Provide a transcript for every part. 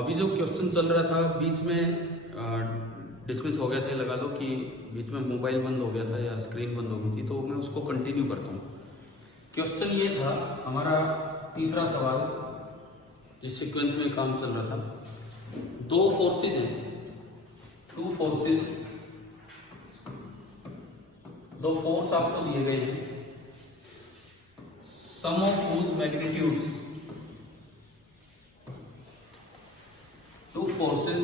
अभी जो क्वेश्चन चल रहा था बीच में डिसमिस हो गया था, लगा लो कि बीच में मोबाइल बंद हो गया था या स्क्रीन बंद हो गई थी, तो मैं उसको कंटिन्यू करता हूँ। क्वेश्चन ये था हमारा तीसरा सवाल, जिस सीक्वेंस में काम चल रहा था। दो फोर्सेस हैं, टू फोर्सेस, दो फोर्स आपको दिए गए हैं, some of whose magnitudes, two forces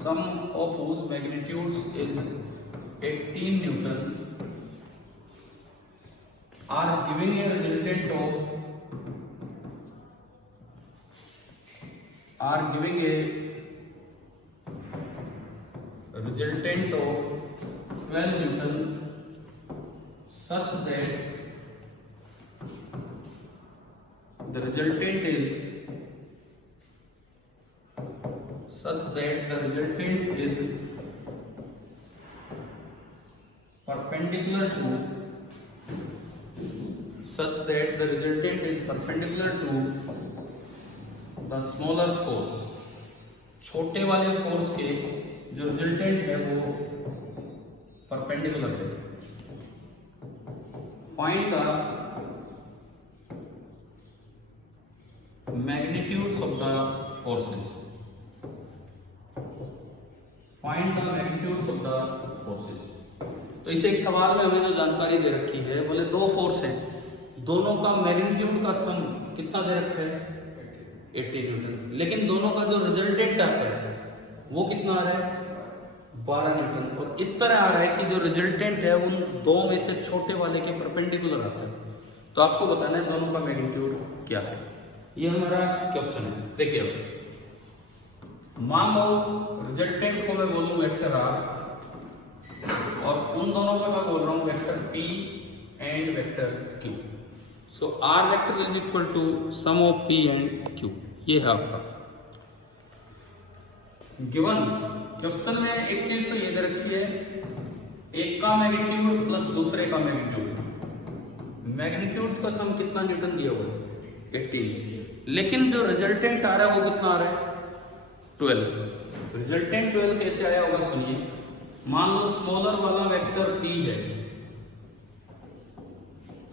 sum of whose magnitudes is 18 Newton are giving a resultant of 12 Newton such that the resultant is perpendicular to the smaller force। छोटे वाले force के जो resultant है वो परपेंडिकुलर है। Find the magnitudes of the forces, find the magnitudes of the forces. तो इसे एक सवाल में हमें जो जानकारी दे रखी है, बोले दो फोर्स हैं, दोनों का मैग्नीट्यूड का सम कितना दे रखा है 18 न्यूटन, लेकिन दोनों का जो रिजल्टेंट आता है वो कितना आ रहा है 12 न्यूटन। और इस तरह आ रहा है कि जो रिजल्टेंट है उन दो में से छोटे वाले के परपेंडिकुलर आता है। तो आपको बताना है दोनों का मैग्नीट्यूड क्या है। ये हमारा क्वेश्चन है। देखिए, मान लो रिजल्टेंट को मैं बोलूं वेक्टर आर, और उन दोनों का मैं बोल रहा हूं vector P and vector Q. So R vector will be equal to sum of P and Q. ये है आपका गिवन। क्वेश्चन में एक चीज तो ये दे रखी है, एक का मैग्नीट्यूड प्लस दूसरे का मैग्नीट्यूड। मैग्नीट्यूड्स का सम कितना न्यूटन दिया हुआ है 18, लेकिन जो रिजल्टेंट आ रहा है वो कितना आ रहा है 12। रिजल्टेंट 12 कैसे आया होगा सुनिए। मान लो स्मॉलर वाला वेक्टर p है,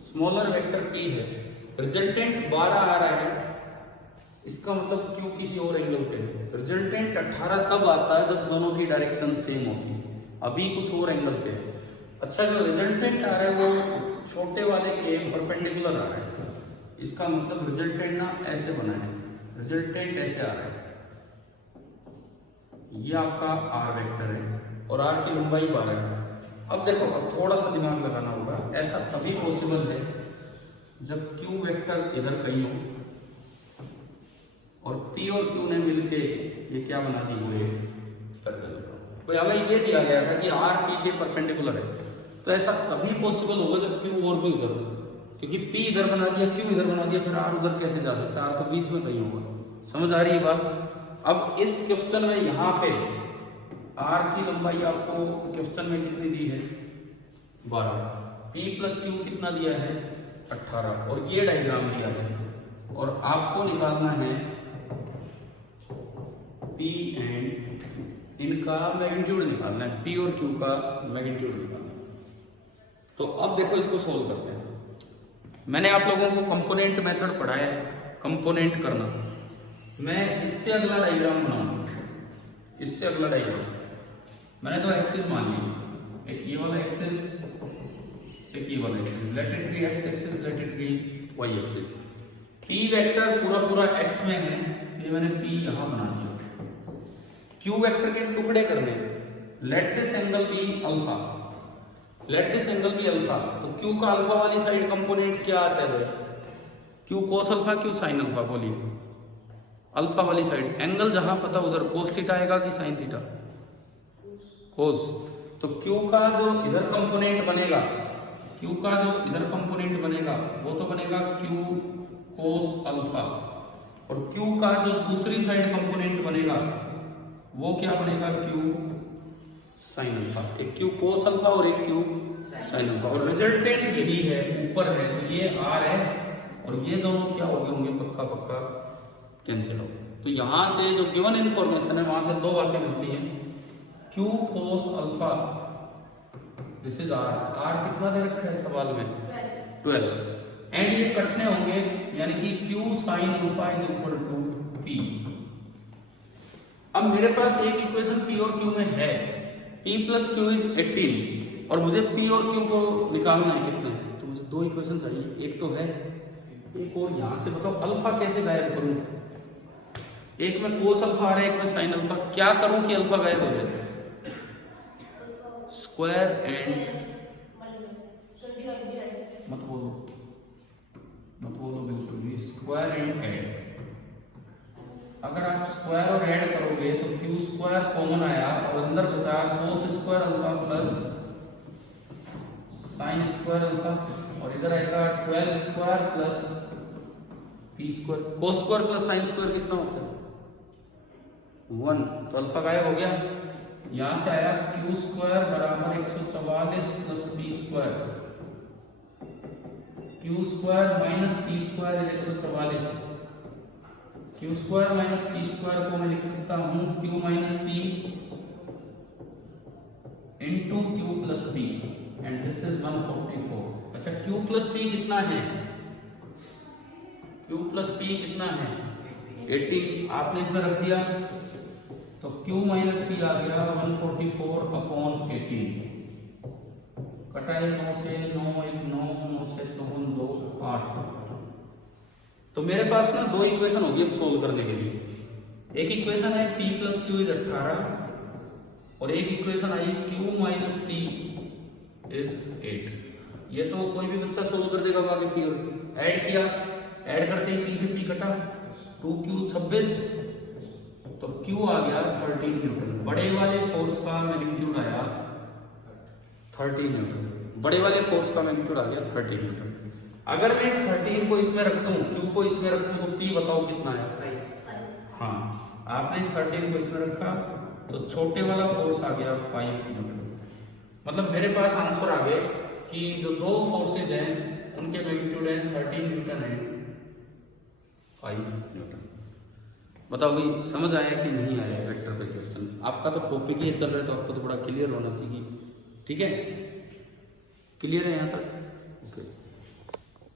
स्मॉलर वेक्टर p है, रिजल्टेंट 12 आ रहा है, इसका मतलब q किसी और एंगल पे है। रिजल्टेंट 18 तब आता है जब दोनों की डायरेक्शन सेम होती है, अभी कुछ और एंगल पे है। अच्छा, जो रिजल्टेंट आ रहा है वो छोटे वाले के परपेंडिकुलर आ रहा है, इसका मतलब रिजल्टेंट ना ऐसे बना है, रिजल्टेंट ऐसे आ रहा है। ये आपका आर वेक्टर है और आर की लंबाई 12 है। अब देखो, अब थोड़ा सा दिमाग लगाना होगा। ऐसा तभी पॉसिबल है जब क्यू वेक्टर इधर कहीं हो और पी और क्यू ने मिलके ये क्या बना दी हुए सर्कल। तो हमें ये दिया गया था कि आर पी के परपेंडिकुलर है, तो ऐसा तभी पॉसिबल होगा जब क्यू और भी उधर हो, क्योंकि पी इधर बना दिया, क्यू इधर बना दिया, फिर आर उधर कैसे जा सकता है? आर तो बीच में कहीं होगा। समझ आ रही है बात? अब इस क्वेश्चन में यहाँ पे आर की लंबाई आपको क्वेश्चन में कितनी दी है 12, पी प्लस क्यू कितना दिया है 18, और ये डायग्राम दिया है, और आपको निकालना है पी एंड इनका मैग्नीट्यूड निकालना है, पी और क्यू का मैग्नीट्यूड निकालना है। तो अब देखो, इसको सोल्व करते हैं। मैंने आप लोगों को कंपोनेंट मेथड पढ़ाया है, कंपोनेंट करना। मैं इससे अगला डायग्राम बनाऊंगा, इससे अगला डायग्राम। मैंने दो एक्सिस मान ली, एक ये वाला एक्सिस, एक ये वाला axis. Let it be X axis, let it be Y axis. P vector पूरा एक्स में है, ये मैंने पी यहां बना दिया। क्यू वेक्टर के टुकड़े करने, let this angle be alpha, let this angle be alpha. तो क्यू का अल्फा वाली साइड कंपोनेंट क्या आता है? Q cos alpha, Q sine alpha. बोलिए, अल्फा वाली साइड एंगल जहां पता उधर कोस थीटा आएगा कि साइन थीटा? कोस। तो क्यू का जो इधर कंपोनेंट बनेगा, क्यू का जो इधर कंपोनेंट बनेगा वो तो बनेगा क्यू कोस अल्फा, और क्यू का जो दूसरी साइड कंपोनेंट बनेगा वो क्या बनेगा क्यू साइन अल्फा। एक क्यू कोस अल्फा और एक क्यू साइन अल्फा, और रिजल्टेंट यही है, ऊपर है, तो ये आर है, और ये दोनों क्या हो गए होंगे पक्का कैंसिल हो। तो यहां से जो गिवन इंफॉर्मेशन है वहां से दो बातें मिलती हैं, Q cos alpha this is R कितना दे रखा है सवाल में 12 एंड ये कटने होंगे यानी कि Q sin alpha is equal to P। अब मेरे पास एक इक्वेशन P और Q में है, P प्लस Q इज 18 और मुझे P और Q को निकालना है कितना है, तो मुझे दो इक्वेशन चाहिए, एक तो है, एक और यहां से बताओ अल्फा कैसे गायब करूं, एक में कोस अल्फा आ रहा है एक में साइन अल्फा, क्या करूं कि अल्फा गायब हो जाए, स्क्वायर एंड मत बोलो बिल्कुल भी, स्क्वायर एंड ऐड। अगर आप स्क्वायर और ऐड करोगे तो क्यू स्क्वायर कॉमन आया और अंदर बचा cos square alpha plus sine square alpha और इधर आएगा 12 square plus P square. Cos square plus sine square कितना होता है 1, तो अल्फा गायब हो गया। यहां से आया क्यू स्क्वायर बराबर 144 plus P square, Q square minus P square is 144, Q square minus P square को मैं लिख सकता हूं Q minus P into Q plus P and this is 144। अच्छा क्यू प्लस पी कितना है, क्यू प्लस पी कितना है 80, आपने इसमें रख दिया तो Q माइनस पी आ गया 144 अपॉन 18, कटाए 9 से 9 1 9 9 6 54 2 8। तो मेरे पास ना दो इक्वेशन होगी अब सोल्व करने के लिए, एक इक्वेशन है P प्लस क्यू इज 18 और एक equation I Q minus P is 8। ये तो कोई भी बच्चा सोल्व कर देगा, आगे P और ऐड किया, ऐड करते ही P से P कटा, 2Q 26 तो Q आ गया 13 न्यूटन। बड़े वाले फोर्स का मैग्नीट्यूड आया 13 न्यूटन, बड़े वाले फोर्स का मैग्नीट्यूड आ गया 13 न्यूटन। अगर मैं इस 13 को इसमें रख दूं, Q को इसमें रख दूं तो P बताओ कितना है, हाँ आपने इस 13 को इसमें रखा तो छोटे वाला फोर्स आ गया 5 न्यूटन। मतलब मेरे पास आंसर आ गए कि जो दो फोर्सेज हैं उनके मैग्नीट्यूड है 13 न्यूटन एंड 5 न्यूटन। बताओ भाई समझ आया कि नहीं आया वेक्टर पे क्वेश्चन? आपका तो टॉपिक ही चल रहा है तो आपको तो बड़ा क्लियर होना चाहिए, ठीक है? क्लियर है यहाँ तक? ओके।